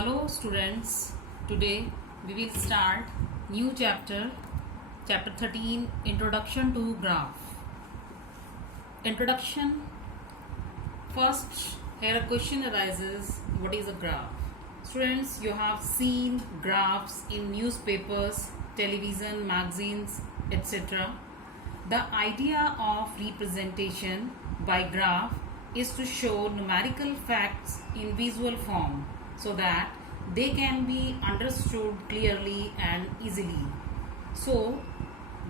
Hello students, today we will start new chapter 13, Introduction to Graph. Introduction. First, here a question arises, what is a graph? Students, you have seen graphs in newspapers, television, magazines, etc. The idea of representation by graph is to show numerical facts in visual form so that they can be understood clearly and easily. So,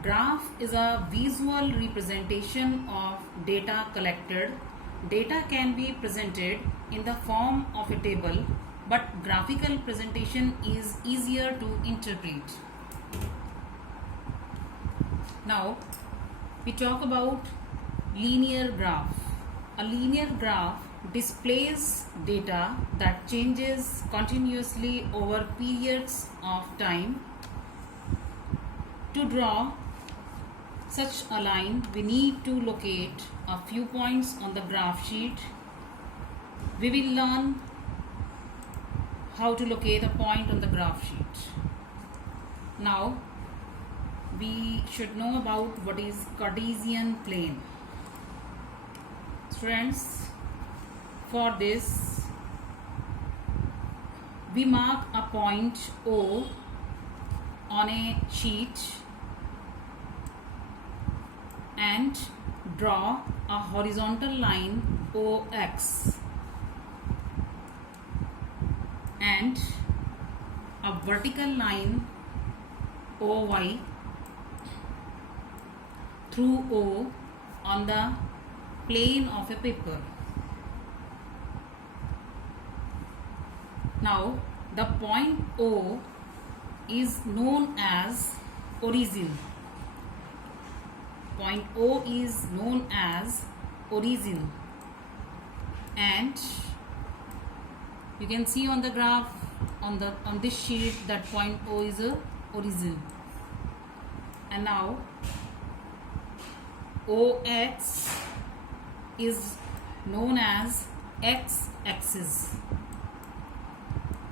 graph is a visual representation of data collected. Data can be presented in the form of a table, but graphical presentation is easier to interpret. Now, we talk about linear graph. A linear graph displays data that changes continuously over periods of time. To draw such a line, we need to locate a few points on the graph sheet. We will learn how to locate a point on the graph sheet. Now, we should know about what is Cartesian plane. Friends, for this we mark a point O on a sheet and draw a horizontal line OX and a vertical line OY through O on the plane of a paper. Now, the point O is known as origin. Point O is known as origin, and you can see on the graph on this sheet that point O is a origin. And now OX is known as x-axis.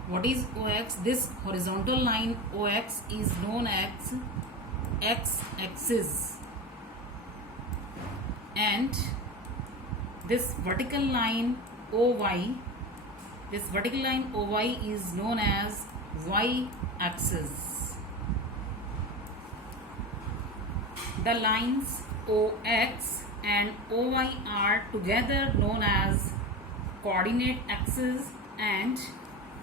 What is OX? This horizontal line OX is known as x-axis, and this vertical line OY, is known as y-axis. The lines OX and OY are together known as coordinate axis, and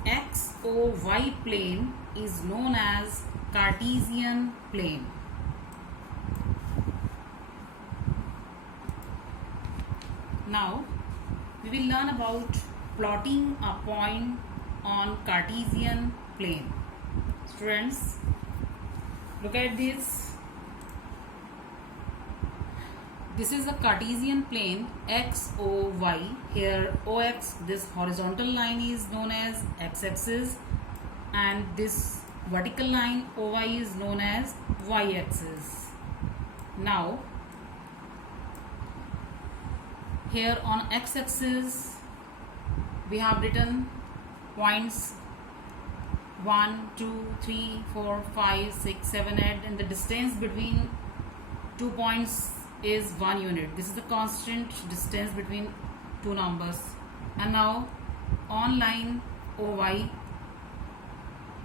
XOY plane is known as Cartesian plane. Now, we will learn about plotting a point on Cartesian plane. Students, look at this. This is a Cartesian plane XOY. Here OX, this horizontal line is known as x-axis, and this vertical line OY is known as y-axis. Now, here on x-axis we have written points 1, 2, 3, 4, 5, 6, 7, 8, and the distance between 2 points is 1 unit. This is the constant distance between two numbers. And now on line OY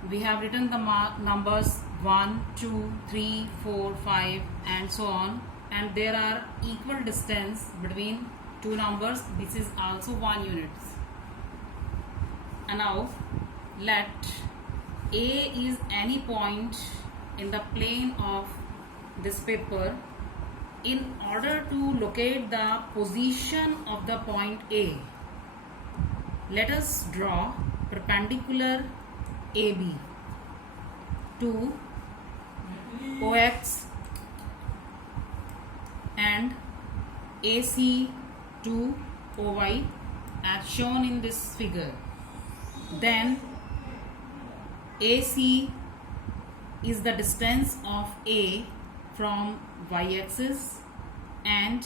we have written the numbers 1, 2, 3, 4, 5 and so on, and there are equal distance between two numbers. This is also 1 unit. And now let A is any point in the plane of this paper. In order to locate the position of the point A, let us draw perpendicular AB to OX and AC to OY as shown in this figure. Then AC is the distance of A from y-axis, and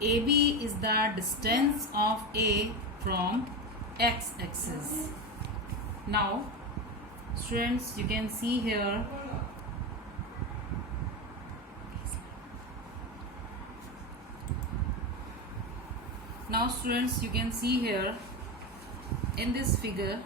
AB is the distance of A from x-axis. Now students, you can see here in this figure,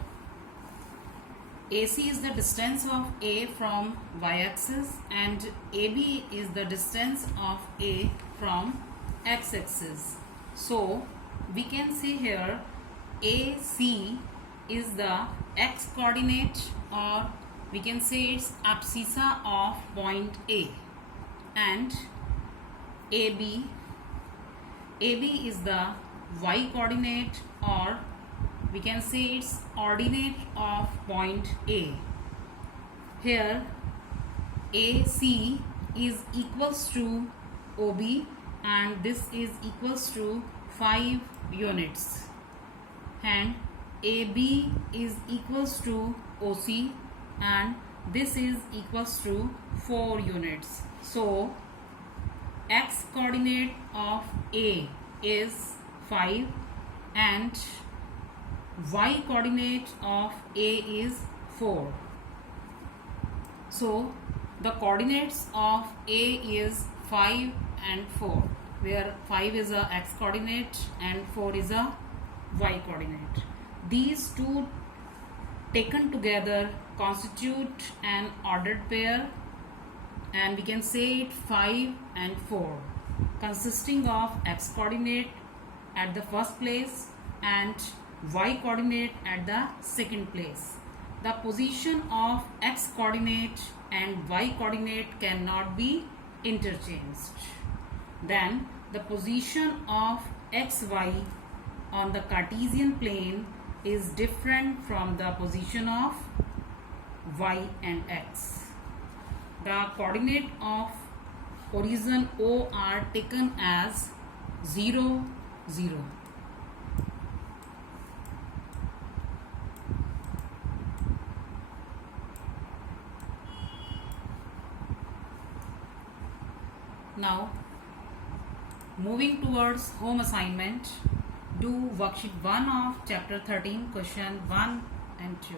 AC is the distance of A from y-axis and AB is the distance of A from x-axis. So we can say here AC is the x coordinate, or we can say it's abscissa of point A, and AB is the y coordinate, or we can say it's ordinate of point A. Here AC is equals to OB and this is equals to 5 units, and AB is equals to OC and this is equals to 4 units. So x coordinate of A is 5 and y coordinate of A is 4. So the coordinates of A is 5 and 4, where 5 is a x coordinate and 4 is a y coordinate. These two taken together constitute an ordered pair, and we can say it 5 and 4, consisting of x coordinate at the first place and y coordinate at the second place. The position of x coordinate and y coordinate cannot be interchanged. Then the position of xy on the Cartesian plane is different from the position of y and x. The coordinate of origin O are taken as 0, 0. Now, moving towards home assignment, do worksheet 1 of chapter 13, question 1 and 2.